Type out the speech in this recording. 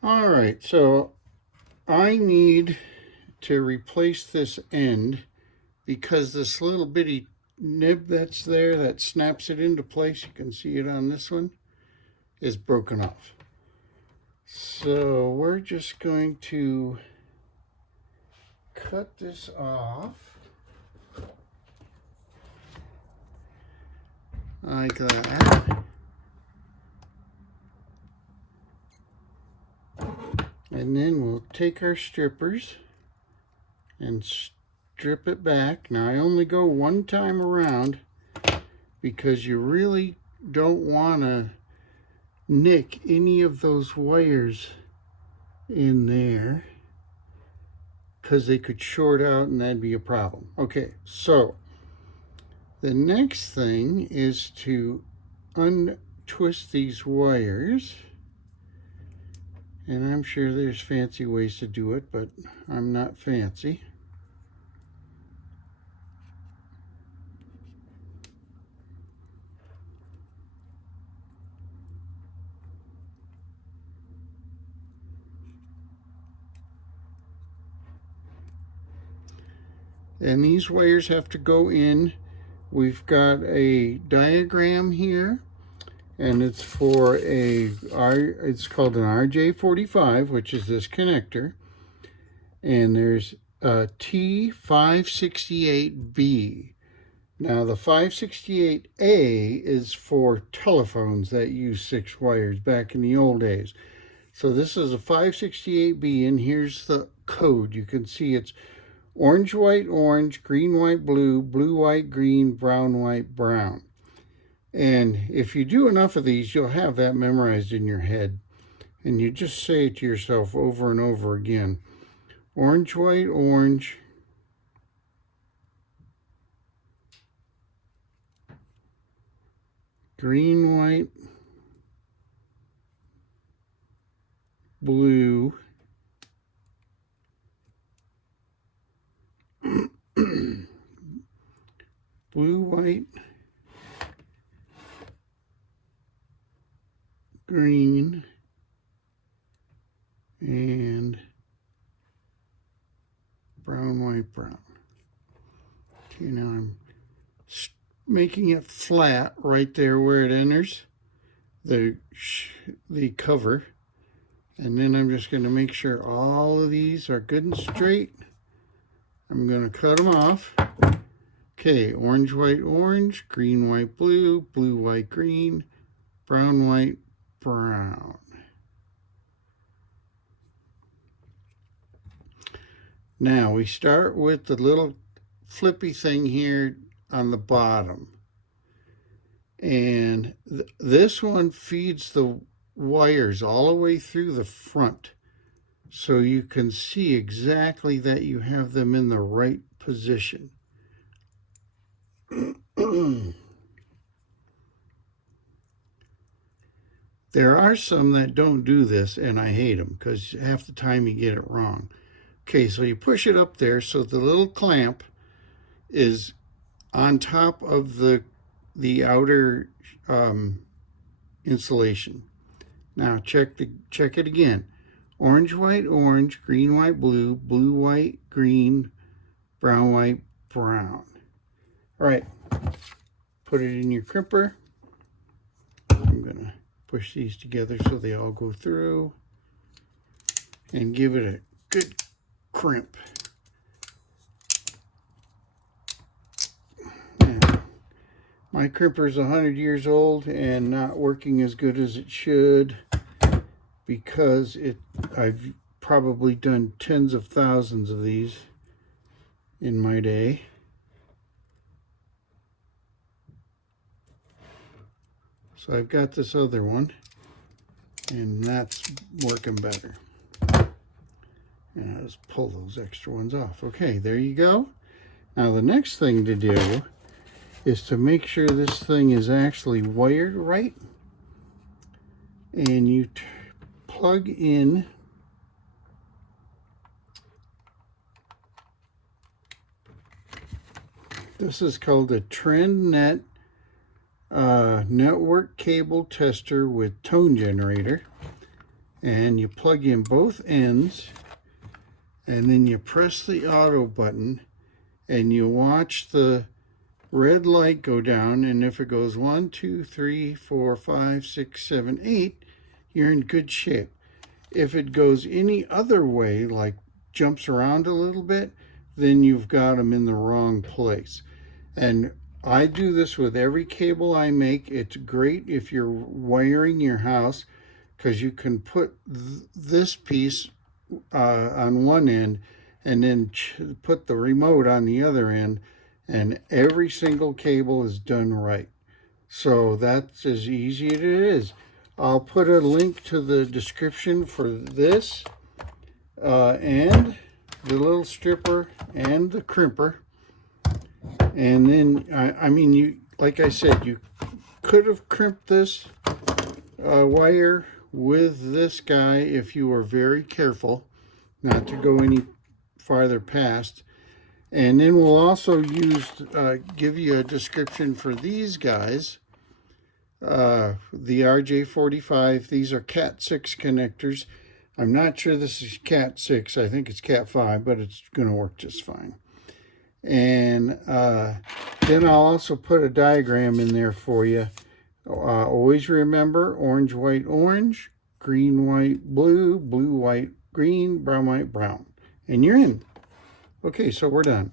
All right, so I need to replace this end because this little bitty nib that's there that snaps it into place, you can see it on this one, is broken off. So we're just going to cut this off like that. And then we'll take our strippers and strip it back. Now I only go one time around because you really don't want to nick any of those wires in there because they could short out and that'd be a problem. Okay, so the next thing is to untwist these wires. And I'm sure there's fancy ways to do it, but I'm not fancy. And these wires have to go in. We've got a diagram here, and it's for it's called an RJ-45, which is this connector. And there's a T568B. Now the 568A is for telephones that use 6 wires back in the old days. So this is a 568B, and here's the code. You can see it's orange, white, orange, green, white, blue, blue, white, green, brown, white, brown. And if you do enough of these, you'll have that memorized in your head. And you just say it to yourself over and over again. Orange, white, orange. Green, white, blue. Blue, white, green, and brown, white, brown. Okay, now I'm making it flat right there where it enters the cover. And then I'm just going to make sure all of these are good and straight. I'm going to cut them off. Okay, orange, white, orange, green, white, blue, blue, white, green, brown, white, brown. Now we start with the little flippy thing here on the bottom. And this one feeds the wires all the way through the front. So you can see exactly that you have them in the right position. There are some that don't do this, and I hate them because half the time you get it wrong. Okay, so you push it up there so the little clamp is on top of the outer insulation. Now check it again. Orange, white, orange, green, white, blue, blue, white, green, brown, white, brown. All right, put it in your crimper. I'm gonna push these together so they all go through and give it a good crimp. Now, my crimper is 100 years old and not working as good as it should because I've probably done tens of thousands of these in my day. So I've got this other one, and that's working better. And I'll just pull those extra ones off. Okay, there you go. Now the next thing to do is to make sure this thing is actually wired right. And you plug in this is called a TrendNet network cable tester with tone generator. and you plug in both ends, and then you press the auto button, and you watch the red light go down, and if it goes 1, 2, 3, 4, 5, 6, 7, 8, you're in good shape. If it goes any other way, like jumps around a little bit, then you've got them in the wrong place. And I do this with every cable I make. It's great if you're wiring your house, because you can put this piece on one end and then put the remote on the other end, and every single cable is done right. So that's as easy as it is. I'll put a link to the description for this and the little stripper and the crimper. And then, I mean, you, like I said, you could have crimped this wire with this guy if you were very careful not to go any farther past. And then we'll also give you a description for these guys. The RJ-45, these are Cat-6 connectors. I'm not sure this is Cat-6, I think it's Cat-5, but it's going to work just fine. And then I'll also put a diagram in there for you. Always remember orange, white, orange, green, white, blue, blue, white, green, brown, white, brown. And you're in. Okay, so we're done.